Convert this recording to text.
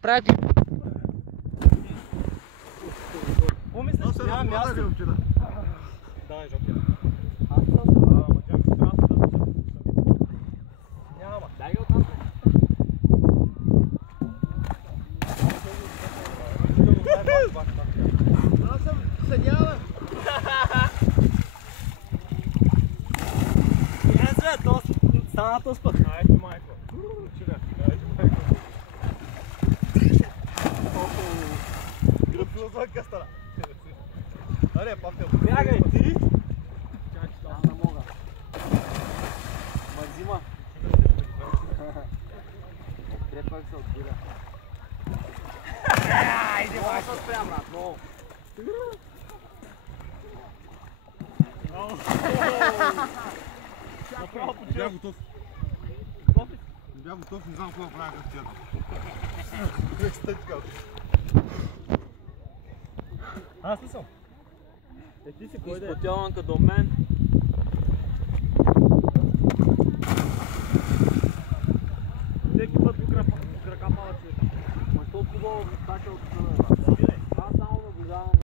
Pravi. Pomisliš, ja място. Давай, жокера. Аз това няма. Дай го там. Аз съм съдява. Стана този път. Айде, майко. Гръбно звън кастара. Аре, Павел. Бягай ти! Аз не мога. Мързима. Крепък се отбира. Айде, майко. Се спрям, брат, много. Направо почива. Бях готов. Бях готов, не знам какво да правя къщията. Как сте така? Аз ли съм? Ти си кой да е? Изпотяванка до мен.